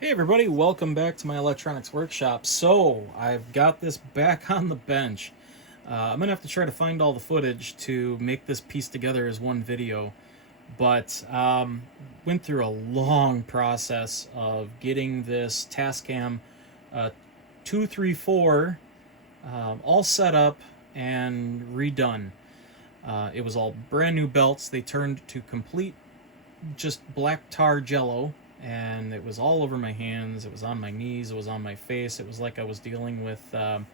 Hey everybody, welcome back to my electronics workshop. So, I've got this back on the bench. I'm gonna have to try to find all the footage to make this piece together as one video, but went through a long process of getting this Tascam 234 all set up and redone. It was all brand new belts. They turned to complete just black tar jello, and it was all over my hands. It was on my knees. It was on my face. It was like I was dealing with that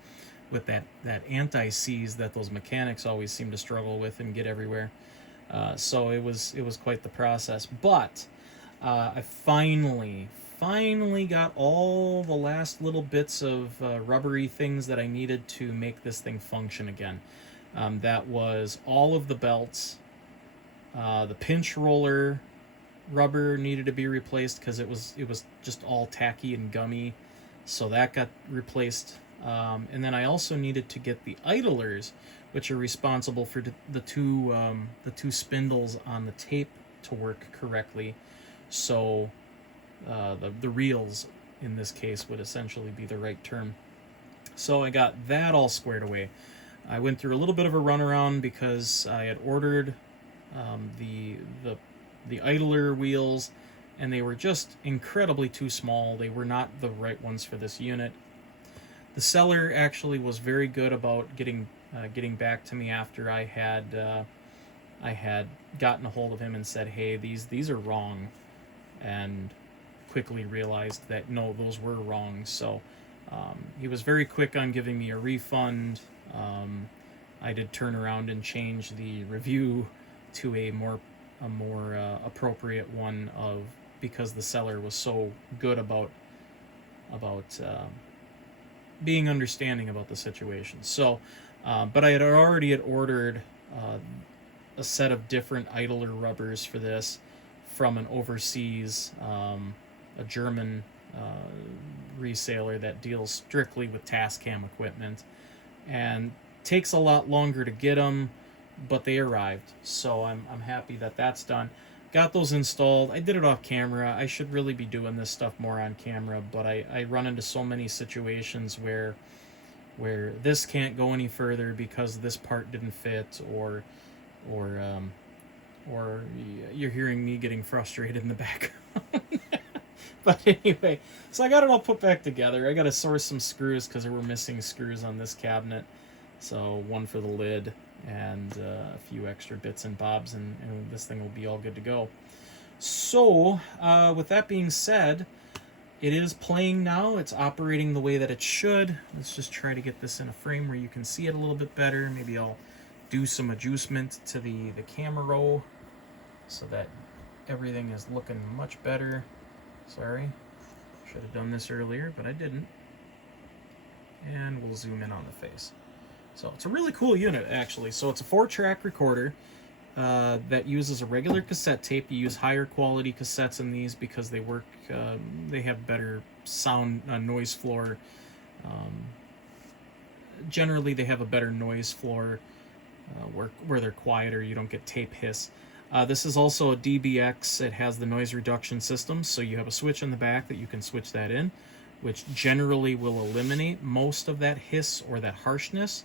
anti-seize that those mechanics always seem to struggle with and get everywhere. So it was quite the process. But I finally got all the last little bits of rubbery things that I needed to make this thing function again. That was all of the belts, the pinch roller rubber needed to be replaced because it was just all tacky and gummy, so that got replaced. And then I also needed to get the idlers, which are responsible for the two spindles on the tape to work correctly. So the reels in this case would essentially be the right term. So I got that all squared away. I went through a little bit of a runaround because I had ordered the idler wheels, and they were just incredibly too small. They were not the right ones for this unit. The seller actually was very good about getting back to me after I had gotten a hold of him and said, "Hey, these are wrong," and quickly realized that no, those were wrong. So he was very quick on giving me a refund. I did turn around and change the review to a more appropriate one, of because the seller was so good about being understanding about the situation. So, but I had already ordered a set of different idler rubbers for this from an overseas, a German reseller that deals strictly with Tascam equipment, and takes a lot longer to get them, but they arrived. So I'm happy that that's done. Got those installed. I did it off camera. I should really be doing this stuff more on camera, but I run into so many situations where this can't go any further because this part didn't fit, or or you're hearing me getting frustrated in the background. But anyway, so I got it all put back together. I got to source some screws because there were missing screws on this cabinet. So one for the lid and a few extra bits and bobs, and this thing will be all good to go. So with that being said, it is playing now. It's operating the way that it should. Let's just try to get this in a frame where you can see it a little bit better. Maybe I'll do some adjustment to the camera roll so that everything is looking much better. Sorry, should have done this earlier, but I didn't. And we'll zoom in on the face. So it's a really cool unit, actually. So it's a 4-track recorder that uses a regular cassette tape. You use higher quality cassettes in these because they work. They have better sound noise floor. Generally, they have a better noise floor where they're quieter. You don't get tape hiss. This is also a DBX. It has the noise reduction system, so you have a switch in the back that you can switch that in, which generally will eliminate most of that hiss or that harshness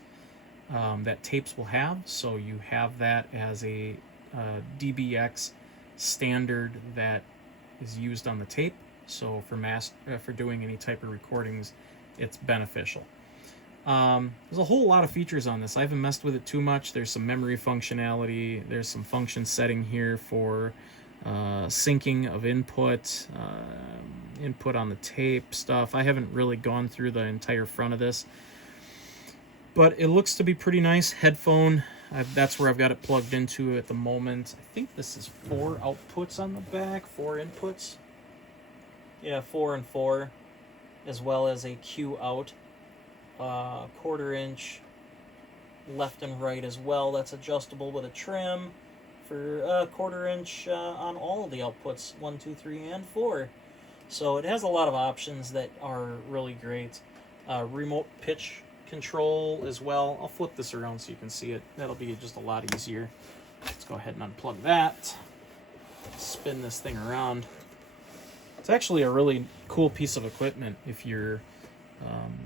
that tapes will have. So you have that as a DBX standard that is used on the tape. So for doing any type of recordings, it's beneficial. There's a whole lot of features on this. I haven't messed with it too much. There's some memory functionality. There's some function setting here for syncing of input on the tape stuff. I haven't really gone through the entire front of this, but it looks to be pretty nice. Headphone, that's where I've got it plugged into at the moment. I think this is 4 outputs on the back, 4 inputs. Yeah, 4 and 4, as well as a Q out. 1/4 inch left and right as well. That's adjustable with a trim for 1/4 inch on all of the outputs, 1, 2, 3, and 4. So it has a lot of options that are really great. Remote pitch control as well. I'll flip this around so you can see it. That'll be just a lot easier. Let's go ahead and unplug that. Spin this thing around. It's actually a really cool piece of equipment if you're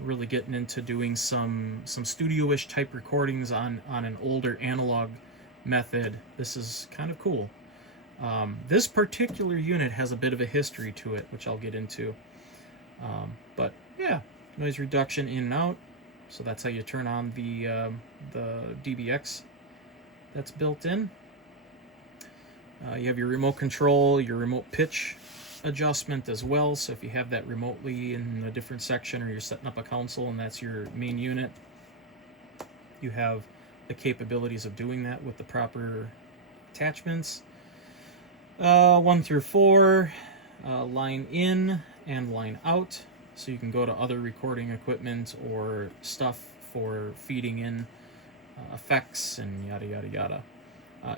really getting into doing some studio-ish type recordings on an older analog method. This is kind of cool. This particular unit has a bit of a history to it, which I'll get into. But yeah, noise reduction in and out. So that's how you turn on the DBX that's built in. You have your remote control, your remote pitch adjustment as well. So if you have that remotely in a different section, or you're setting up a console and that's your main unit, you have the capabilities of doing that with the proper attachments. 1 through 4, line in and line out, so you can go to other recording equipment or stuff for feeding in effects and yada yada yada.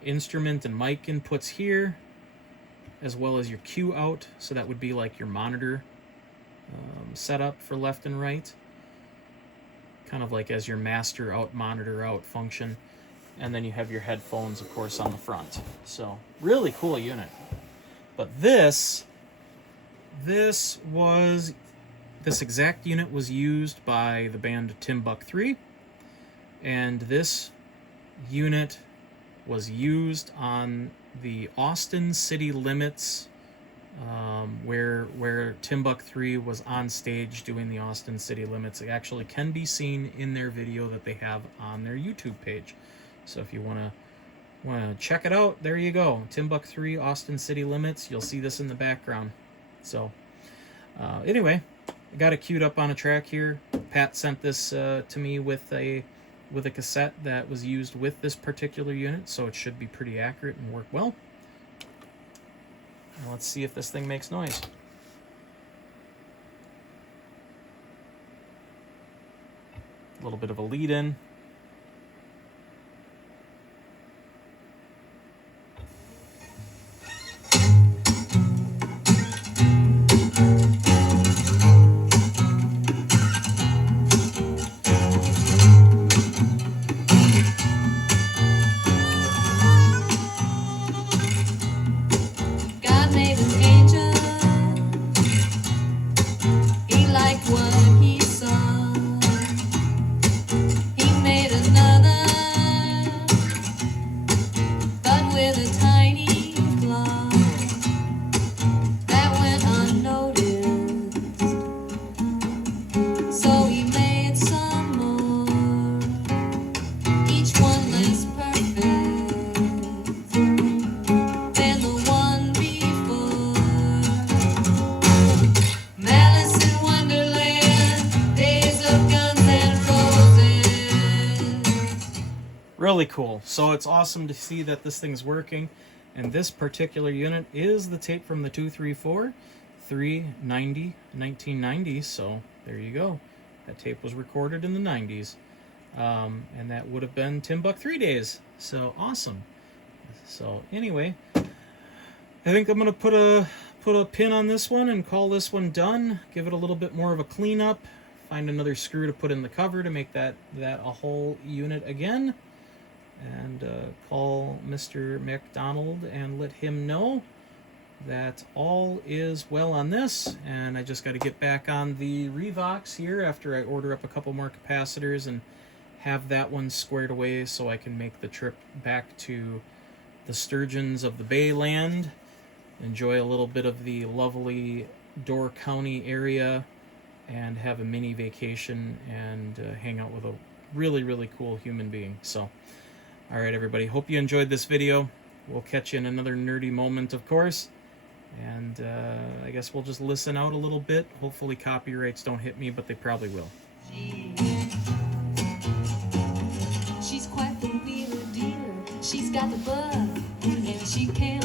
Instrument and mic inputs here, as well as your Q out, so that would be like your monitor setup for left and right, kind of like as your master out, monitor out function. And then you have your headphones, of course, on the front. So really cool unit. But this exact unit was used by the band Timbuk3, and this unit was used on the Austin City Limits, where Timbuk3 was on stage doing the Austin City Limits. It actually can be seen in their video that they have on their YouTube page. So if you want to check it out, there you go. Timbuk3 Austin City Limits. You'll see this in the background. So anyway, I got it queued up on a track here. Pat sent this to me with a cassette that was used with this particular unit, so it should be pretty accurate and work well. Now let's see if this thing makes noise. A little bit of a lead in. Really cool. So it's awesome to see that this thing's working. And this particular unit is the tape from the 234 390 1990. So there you go. That tape was recorded in the 90s. And that would have been Timbuk3 days. So awesome. So anyway, I think I'm going to put a pin on this one and call this one done. Give it a little bit more of a cleanup. Find another screw to put in the cover to make that a whole unit again. And call Mr. McDonald and let him know that all is well on this. And I just got to get back on the Revox here after I order up a couple more capacitors and have that one squared away so I can make the trip back to the Sturgeons of the Bayland, enjoy a little bit of the lovely Door County area, and have a mini vacation and hang out with a really, really cool human being. So all right, everybody, hope you enjoyed this video. We'll catch you in another nerdy moment, of course. And I guess we'll just listen out a little bit. Hopefully copyrights don't hit me, but they probably will. She's quite the wheeler dealer. She's got the bug, and she can't